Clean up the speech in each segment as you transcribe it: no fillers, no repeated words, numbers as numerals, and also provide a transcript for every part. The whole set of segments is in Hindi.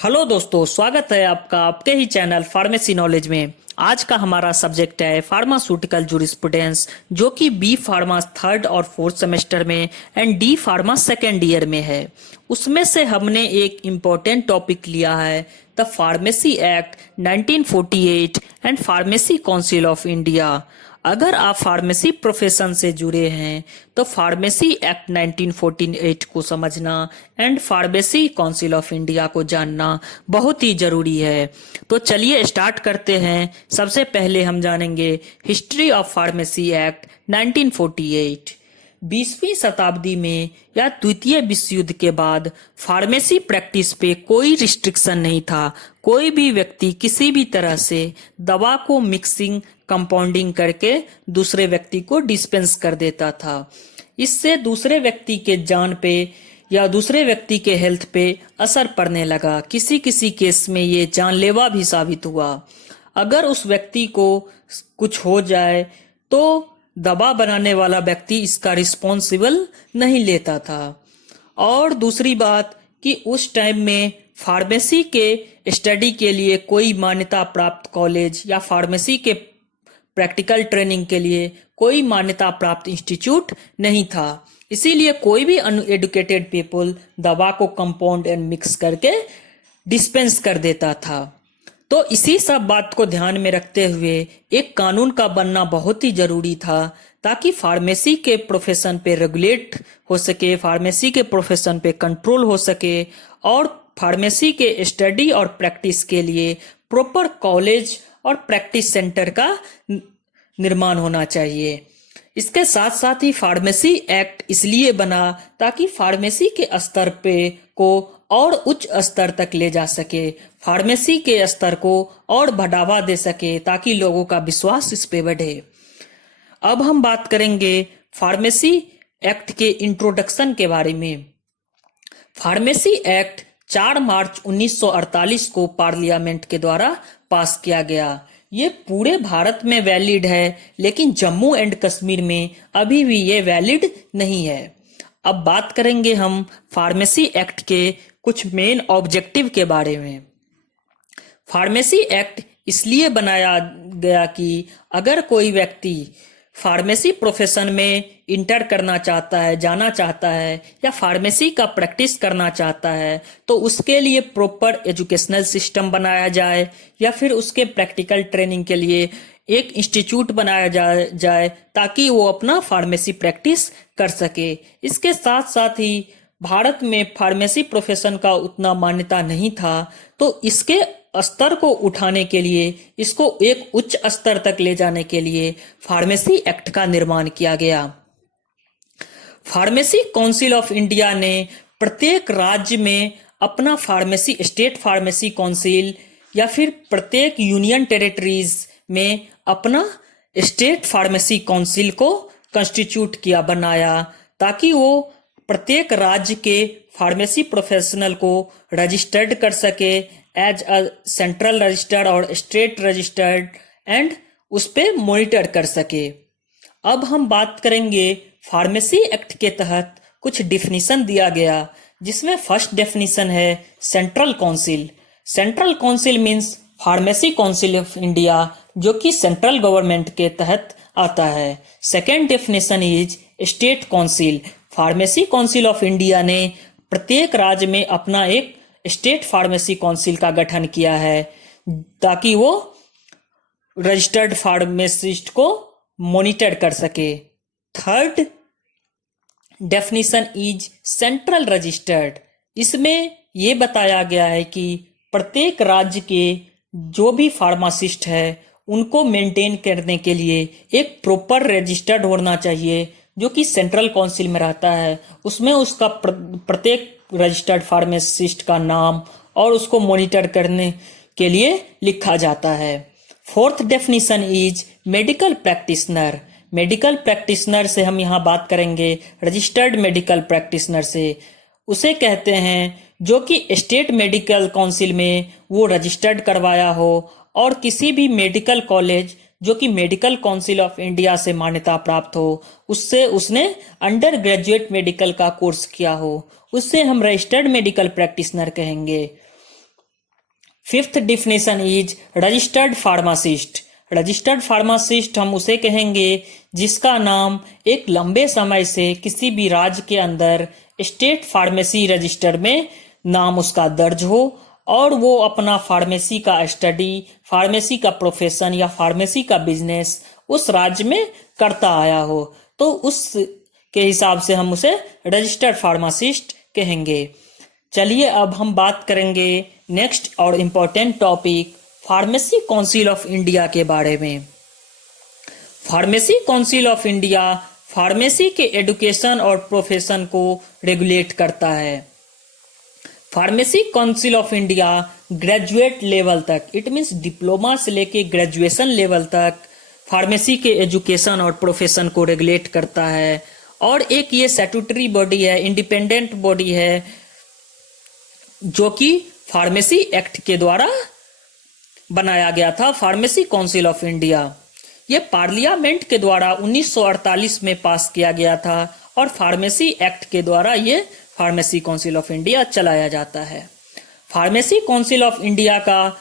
हेलो दोस्तों, स्वागत है आपका आपके ही चैनल फार्मेसी नॉलेज में। आज का हमारा सब्जेक्ट है फार्मास्यूटिकल जूरिस्प्रूडेंस, जो कि बी फार्मा थर्ड और फोर्थ सेमेस्टर में and D pharma second year में है। उसमें से हमने एक इम्पोर्टेंट टॉपिक लिया है the pharmacy act 1948 and pharmacy council of India. अगर आप फार्मेसी प्रोफेशन से जुड़े हैं तो फार्मेसी एक्ट 1948 को समझना and pharmacy council of India को जानना बहुत ही जरूरी है। तो चलिए स्टार्ट करते हैं। सबसे पहले हम जानेंगे हिस्ट्री ऑफ फार्मेसी एक्ट 1948। 20वीं शताब्दी में या द्वितीय विश्व युद्ध के बाद फार्मेसी प्रैक्टिस पे कोई रिस्ट्रिक्शन नहीं था। कोई भी व्यक्ति किसी भी तरह से दवा को मिक्सिंग कंपाउंडिंग करके दूसरे व्यक्ति को डिस्पेंस कर देता था। इससे दूसरे व्यक्ति के जान पे या दूसरे व्यक्ति के हेल्थ पे असर पड़ने लगा। किसी किसी केस में ये जानलेवा भी साबित हुआ। अगर उस व्यक्ति को कुछ हो जाए तो दवा बनाने वाला व्यक्ति इसका रिस्पॉन्सिबल नहीं लेता था। और दूसरी बात कि उस टाइम में फार्मेसी के स्टडी के लिए कोई मान्यता प्राप्त कॉलेज या फार्मेसी के प्रैक्टिकल ट्रेनिंग के लिए कोई मान्यता प्राप्त इंस्टीट्यूट नहीं था। इसीलिए कोई भी अनएडुकेटेड पीपल दवा को कंपाउंड एंड मिक्स करके डिस्पेंस कर देता था। तो इसी सब बात को ध्यान में रखते हुए एक कानून का बनना बहुत ही जरूरी था, ताकि फार्मेसी के प्रोफेशन पे रेगुलेट हो सके, फार्मेसी के प्रोफेशन पे कंट्रोल हो सके और फार्मेसी के स्टडी और प्रैक्टिस के लिए प्रॉपर कॉलेज और प्रैक्टिस सेंटर का निर्माण होना चाहिए। इसके साथ साथ ही फार्मेसी एक्ट इसलिए बना ताकि फार्मेसी के स्तर पे को और उच्च स्तर तक ले जा सके, फार्मेसी के स्तर को और बढ़ावा दे सके, ताकि लोगों का विश्वास इस पे बढ़े। अब हम बात करेंगे फार्मेसी एक्ट के इंट्रोडक्शन के बारे में। फार्मेसी एक्ट 4 मार्च 1948 को पार्लियामेंट के द्वारा पास किया गया। ये पूरे भारत में वैलिड है, लेकिन जम्मू एंड कश्मीर में अभी भी ये वैलिड नहीं है। अब बात करेंगे हम फार्मेसी एक्ट के कुछ मेन ऑब्जेक्टिव के बारे में। फार्मेसी एक्ट इसलिए बनाया गया कि अगर कोई व्यक्ति फार्मेसी प्रोफेशन में इंटर करना चाहता है, जाना चाहता है या फार्मेसी का प्रैक्टिस करना चाहता है, तो उसके लिए प्रॉपर एजुकेशनल सिस्टम बनाया जाए या फिर उसके प्रैक्टिकल ट्रेनिंग के लिए एक इंस्टीट्यूट बनाया जाए ताकि वो अपना फार्मेसी प्रैक्टिस कर सके। इसके साथ साथ ही भारत में फार्मेसी प्रोफेशन का उतना मान्यता नहीं था, तो इसके स्तर को उठाने के लिए, इसको एक उच्च स्तर तक ले जाने के लिए फार्मेसी एक्ट का निर्माण किया गया। फार्मेसी काउंसिल ऑफ इंडिया ने प्रत्येक राज्य में अपना फार्मेसी स्टेट फार्मेसी काउंसिल या फिर प्रत्येक यूनियन टेरिटरीज में अपना स्टेट फार्मेसी काउंसिल को कंस्टिट्यूट किया, बनाया, ताकि वो प्रत्येक राज्य के फार्मेसी प्रोफेशनल को रजिस्टर्ड कर सके एज अ सेंट्रल रजिस्टर्ड और स्टेट रजिस्टर्ड एंड उस पे मॉनिटर कर सके। अब हम बात करेंगे फार्मेसी एक्ट के तहत कुछ डिफिनीशन दिया गया, जिसमें फर्स्ट डेफिनेशन है central council. Central council means pharmacy council of India, जो कि सेंट्रल गवर्नमेंट के तहत आता है। Second definition is state council. Pharmacy council of India ने प्रत्येक राज्य में अपना एक स्टेट फार्मेसी काउंसिल का गठन किया है, ताकि वो रजिस्टर्ड फार्मासिस्ट को मॉनिटर कर सके। Third definition is central registered. इसमें ये बताया गया है कि प्रत्येक राज्य के जो भी फार्मासिस्ट है उनको मेंटेन करने के लिए एक प्रॉपर रजिस्टर्ड होना चाहिए, जो कि सेंट्रल काउंसिल में रहता है। उसमें उसका प्रत्येक रजिस्टर्ड फार्मासिस्ट का नाम और उसको मॉनिटर करने के लिए लिखा जाता है। Fourth definition is medical practitioner. Medical practitioner से हम यहाँ बात करेंगे रजिस्टर्ड मेडिकल प्रैक्टिशनर से। उसे कहते हैं जो कि स्टेट मेडिकल काउंसिल में वो रजिस्टर्ड करवाया हो और किसी भी मेडिकल कॉलेज जो कि मेडिकल काउंसिल ऑफ इंडिया से मान्यता प्राप्त हो, उससे उसने अंडर ग्रेजुएट मेडिकल का कोर्स किया हो, उससे हम रजिस्टर्ड मेडिकल प्रैक्टिशनर कहेंगे। Fifth definition is registered pharmacist. Registered pharmacist हम उसे कहेंगे जिसका नाम एक लंबे समय से किसी भी राज्य के अंदर स्टेट फार्मेसी रजिस्टर में नाम उसका दर्ज हो और वो अपना फार्मेसी का स्टडी, फार्मेसी का प्रोफेशन या फार्मेसी का बिजनेस उस राज्य में करता आया हो, तो उस के हिसाब से हम उसे रजिस्टर्ड फार्मासिस्ट कहेंगे। चलिए अब हम बात करेंगे नेक्स्ट और important topic pharmacy council of India के बारे में। Pharmacy council of India pharmacy के एजुकेशन और प्रोफेशन को रेगुलेट करता है। Pharmacy council of India graduate level तक, इट मीन्स डिप्लोमा से लेके ग्रेजुएशन लेवल तक फार्मेसी के एजुकेशन और प्रोफेशन को रेगुलेट करता है। और एक ये स्टैट्यूटरी बॉडी है, इंडिपेंडेंट बॉडी है, जो कि फार्मेसी एक्ट के द्वारा बनाया गया था, फार्मेसी काउंसिल ऑफ इंडिया। ये पार्लियामेंट के द्वारा 1948 में पास किया गया था और फार्मेसी एक्ट के द्वारा ये फार्मेसी काउंसिल ऑफ इंडिया चलाया जाता है। फार्मेसी काउंसिल ऑफ इंडिया का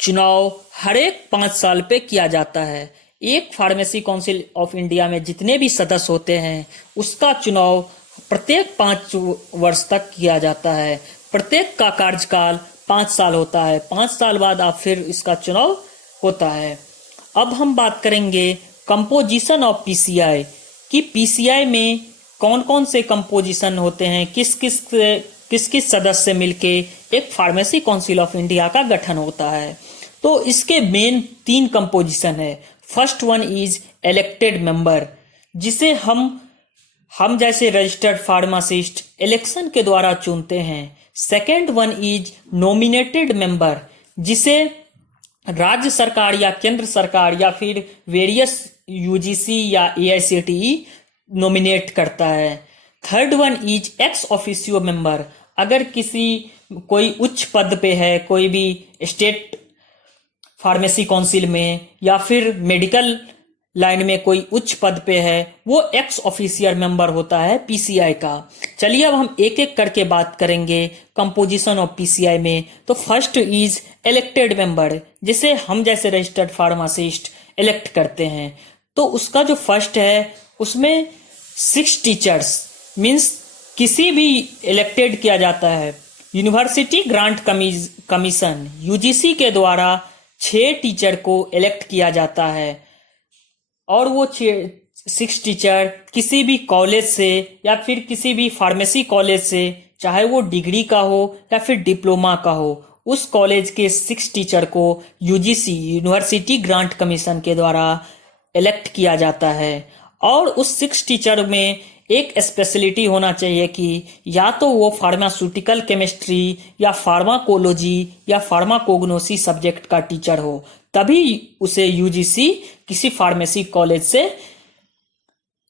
चुनाव हर एक 5 साल पे किया जाता है। एक फार्मेसी काउंसिल ऑफ इंडिया में जितने भी सदस्य होते हैं उसका चुनाव प्रत्येक 5 वर्ष तक किया जाता है। प्रत्येक का कार्यकाल 5 साल होता है। 5 साल बाद आप फिर इसका चुनाव होता है। अब हम बात करेंगे कंपोजिशन ऑफ पीसीआई कि पीसीआई में कौन कौन से कंपोजिशन होते हैं, किस किस सदस्य मिलके एक फार्मेसी काउंसिल ऑफ इंडिया का गठन होता है। तो इसके मेन 3 कंपोजिशन है। First one is elected member, जिसे हम जैसे रजिस्टर्ड फार्मासिस्ट इलेक्शन के द्वारा चुनते हैं। Second one is nominated member, जिसे राज्य सरकार या केंद्र सरकार या फिर वेरियस यूजीसी या एआईसीटीई नॉमिनेट करता है। Third one is ex officio member, अगर कोई उच्च पद पे है, कोई भी स्टेट फार्मेसी काउंसिल में या फिर मेडिकल लाइन में कोई उच्च पद पे है, वो एक्स ऑफिशियल मेंबर होता है पीसीआई का। चलिए अब हम एक एक करके बात करेंगे कंपोजिशन ऑफ पीसीआई में। तो फर्स्ट इज इलेक्टेड मेंबर, जिसे हम जैसे रजिस्टर्ड फार्मासिस्ट इलेक्ट करते हैं। तो उसका जो फर्स्ट है उसमें 6 टीचर्स मीन्स किसी भी इलेक्टेड किया जाता है। यूनिवर्सिटी ग्रांट कमीशन यूजीसी के द्वारा 6 टीचर को इलेक्ट किया जाता है और वो 6 टीचर किसी भी कॉलेज से या फिर किसी भी फार्मेसी कॉलेज से, चाहे वो डिग्री का हो या फिर डिप्लोमा का हो, उस कॉलेज के 6 टीचर को यूजीसी यूनिवर्सिटी ग्रांट कमीशन के द्वारा इलेक्ट किया जाता है। और उस 6 टीचर में एक स्पेशलिटी होना चाहिए कि या तो वो फार्मास्यूटिकल केमिस्ट्री या फार्माकोलॉजी या फार्माकोग्नोसी सब्जेक्ट का टीचर हो, तभी उसे यूजीसी किसी फार्मेसी कॉलेज से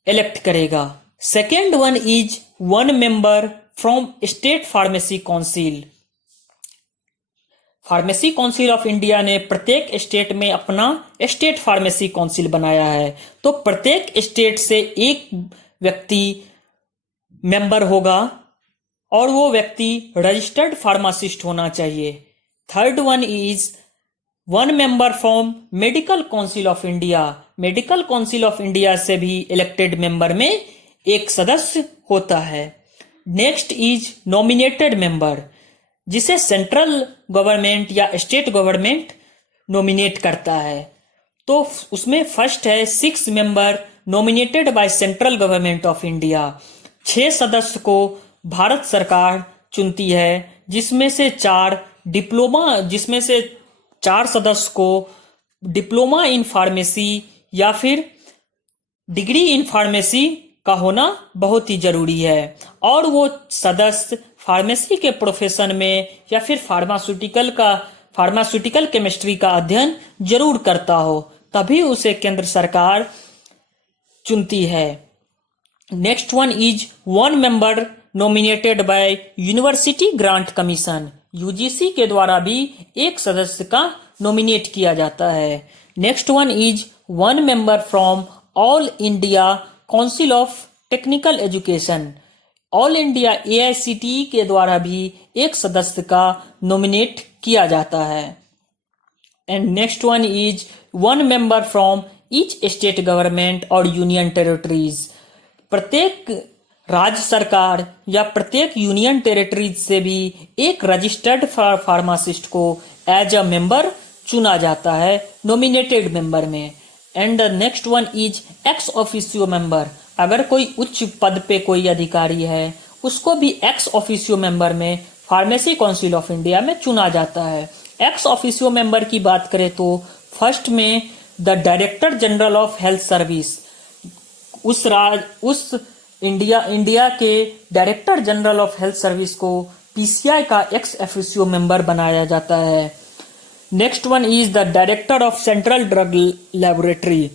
इलेक्ट करेगा। Second one is 1 member from state pharmacy council. Pharmacy council of India ने प्रत्येक स्टेट में अपना स्टेट फार्मेसी काउंसिल बनाया है, तो प्रत्येक स्टेट से एक व्यक्ति मेंबर होगा और वो व्यक्ति रजिस्टर्ड फार्मासिस्ट होना चाहिए। Third one is 1 member from medical council of India. Medical council of India से भी इलेक्टेड मेंबर में एक सदस्य होता है। नेक्स्ट इज नॉमिनेटेड मेंबर, जिसे सेंट्रल गवर्नमेंट या स्टेट गवर्नमेंट नॉमिनेट करता है। तो उसमें फर्स्ट है 6 member nominated by central government of India. 6 सदस्य को भारत सरकार चुनती है, जिसमें से 4 सदस्य को डिप्लोमा इन फार्मेसी या फिर डिग्री इन फार्मेसी का होना बहुत ही जरूरी है। और वो सदस्य फार्मेसी के प्रोफेशन में या फिर फार्मास्यूटिकल केमिस्ट्री का अध्ययन जरूर करता हो, तभी उसे केंद्र सरकार चुनती है। Next one is 1 member nominated by university grant commission. UGC के द्वारा भी एक सदस्य का नॉमिनेट किया जाता है। Next one is 1 member from all India council of technical education. All India AICTE के द्वारा भी एक सदस्य का नॉमिनेट किया जाता है। And next one is 1 member from each state government और यूनियन टेरिटरीज। प्रत्येक राज्य सरकार या प्रत्येक यूनियन टेरिटरीज से भी एक रजिस्टर्ड फार्मासिस्ट को एज अ मेंबर चुना जाता है नॉमिनेटेड मेंबर में। And the next one is ex officio member. अगर कोई उच्च पद पे कोई अधिकारी है उसको भी एक्स ऑफिशियो मेंबर में फार्मेसी काउंसिल ऑफ इंडिया में चुना जाता है। एक्स ऑफिशियो मेंबर की बात करें तो फर्स्ट में the director general of health service, उस इंडिया के director general of health service को पीसीआई का एक्स ऑफिशियो मेंबर बनाया जाता है। Next one is the director of central drug laboratory.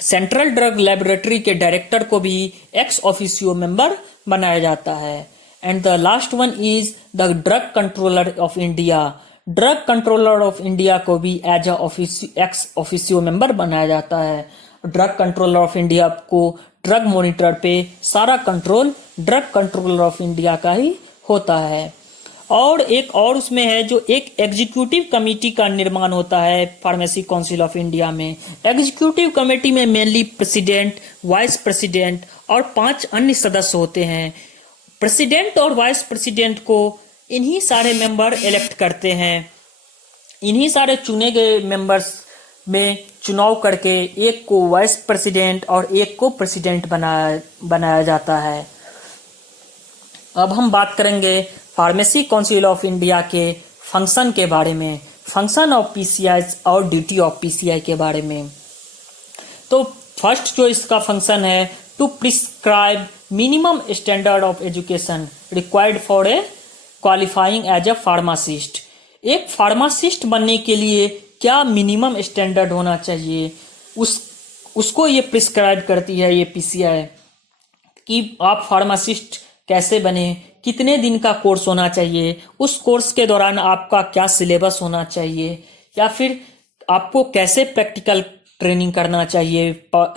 Central drug laboratory के डायरेक्टर को भी एक्स ऑफिशियो मेंबर बनाया जाता है। And the last one is the drug controller of India. Drug controller of India को भी एज एक्स ऑफिशियो मेंबर बनाया जाता है। ड्रग कंट्रोलर ऑफ इंडिया को ड्रग मॉनिटर पे सारा control drug controller of India का ही होता है। और एक और उसमें है जो एक एग्जीक्यूटिव कमेटी का निर्माण होता है फार्मेसी काउंसिल ऑफ इंडिया में। एग्जीक्यूटिव कमेटी में मेनली प्रेसिडेंट, वाइस प्रेसिडेंट और 5 अन्य सदस्य होते हैं। प्रेसिडेंट और वाइस प्रेसिडेंट को इन्हीं सारे मेंबर इलेक्ट करते हैं। इन्हीं सारे चुने गए मेंबर्स में चुनाव करके एक को वाइस प्रेसिडेंट और एक को प्रेसिडेंट बनाया जाता है। अब हम बात करेंगे फार्मेसी काउंसिल ऑफ इंडिया के फंक्शन के बारे में, फंक्शन ऑफ पीसीआई और ड्यूटी ऑफ पीसीआई के बारे में। तो फर्स्ट जो इसका फंक्शन है to prescribe minimum standard of education required for a qualifying as a pharmacist. एक फार्मासिस्ट बनने के लिए क्या मिनिमम स्टैंडर्ड होना चाहिए उसको ये प्रिस्क्राइब करती है ये पीसीआई कि आप फार्मासिस्ट कैसे बने, कितने दिन का कोर्स होना चाहिए, उस कोर्स के दौरान आपका क्या सिलेबस होना चाहिए, या फिर आपको कैसे प्रैक्टिकल ट्रेनिंग करना चाहिए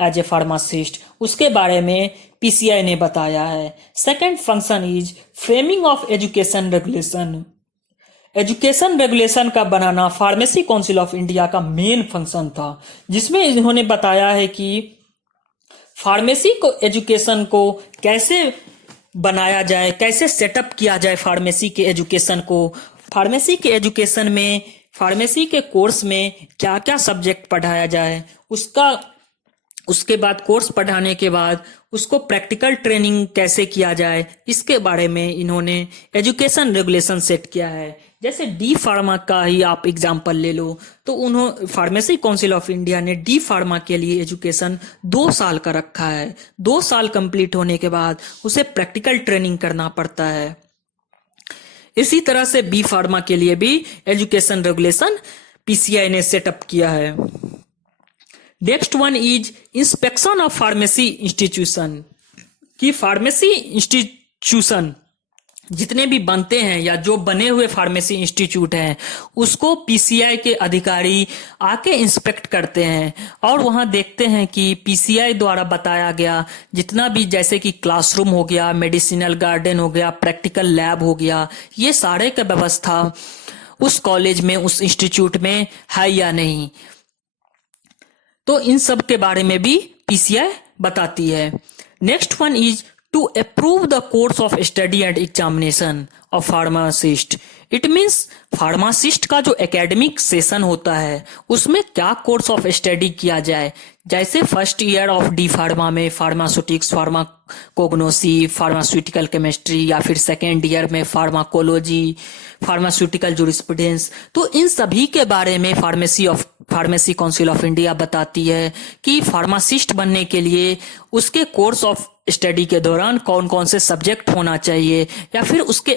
एज ए फार्मासिस्ट, उसके बारे में पीसीआई ने बताया है। Second function is framing of education regulation. Education regulation का बनाना फार्मेसी काउंसिल ऑफ इंडिया का मेन फंक्शन था, जिसमें इन्होंने बताया है कि फार्मेसी को एजुकेशन को कैसे बनाया जाए, कैसे सेटअप किया जाए फार्मेसी के एजुकेशन को। फार्मेसी के एजुकेशन में, फार्मेसी के कोर्स में क्या क्या सब्जेक्ट पढ़ाया जाए, उसके बाद कोर्स पढ़ाने के बाद उसको प्रैक्टिकल ट्रेनिंग कैसे किया जाए, इसके बारे में इन्होंने एजुकेशन रेगुलेशन सेट किया है। जैसे डी फार्मा का ही आप एग्जांपल ले लो तो फार्मेसी काउंसिल ऑफ इंडिया ने डी फार्मा के लिए एजुकेशन 2 साल का रखा है। 2 साल कंप्लीट होने के बाद उसे प्रैक्टिकल ट्रेनिंग करना पड़ता है। इसी तरह से बी फार्मा के लिए भी एजुकेशन रेगुलेशन पीसीआई ने सेटअप किया है। Next one is inspection of pharmacy institution. कि फार्मेसी इंस्टीट्यूशन जितने भी बनते हैं या जो बने हुए फार्मेसी इंस्टीट्यूट हैं उसको पीसीआई के अधिकारी आके इंस्पेक्ट करते हैं और वहां देखते हैं कि पीसीआई द्वारा बताया गया जितना भी, जैसे कि क्लासरूम हो गया, मेडिसिनल गार्डन हो गया, प्रैक्टिकल लैब हो गया, ये सारे का व्यवस्था उस कॉलेज में, उस इंस्टीट्यूट में है या नहीं। तो इन सब के बारे में भी पीसीआई बताती है। Next one is to approve the course of study and examination of pharmacist. It means pharmacist का जो एकेडमिक सेशन होता है उसमें क्या कोर्स ऑफ स्टडी किया जाए। जैसे first year of D pharma में फार्मास्यूटिक्स, फार्माकोग्नोसी, फार्मास्यूटिकल केमिस्ट्री, या फिर सेकेंड ईयर में फार्माकोलॉजी, फार्मास्यूटिकल जूरिस्प्रूडेंस, तो इन सभी के बारे में फार्मेसी काउंसिल ऑफ इंडिया बताती है कि फार्मासिस्ट बनने के लिए उसके कोर्स ऑफ स्टडी के दौरान कौन कौन से सब्जेक्ट होना चाहिए, या फिर उसके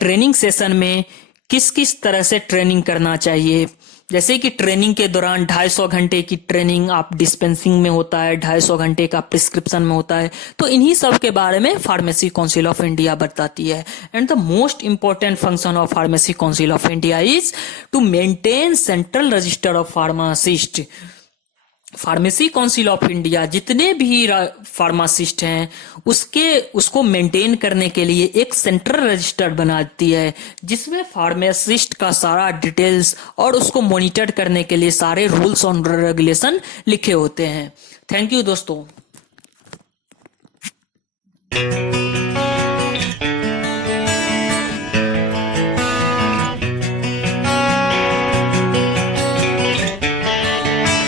ट्रेनिंग सेशन में किस किस तरह से ट्रेनिंग करना चाहिए। जैसे कि ट्रेनिंग के दौरान 250 घंटे की ट्रेनिंग आप डिस्पेंसिंग में होता है, 250 घंटे का प्रिस्क्रिप्शन में होता है। तो इन्हीं सब के बारे में फार्मेसी काउंसिल ऑफ इंडिया बताती है। And the most important function of pharmacy council of India is to maintain central register of pharmacist. Pharmacy council of India जितने भी फार्मासिस्ट हैं उसको मेंटेन करने के लिए एक सेंट्रल रजिस्टर बनाती है, जिसमें फार्मासिस्ट का सारा डिटेल्स और उसको मॉनिटर करने के लिए सारे रूल्स और रेगुलेशन लिखे होते हैं। थैंक यू दोस्तों।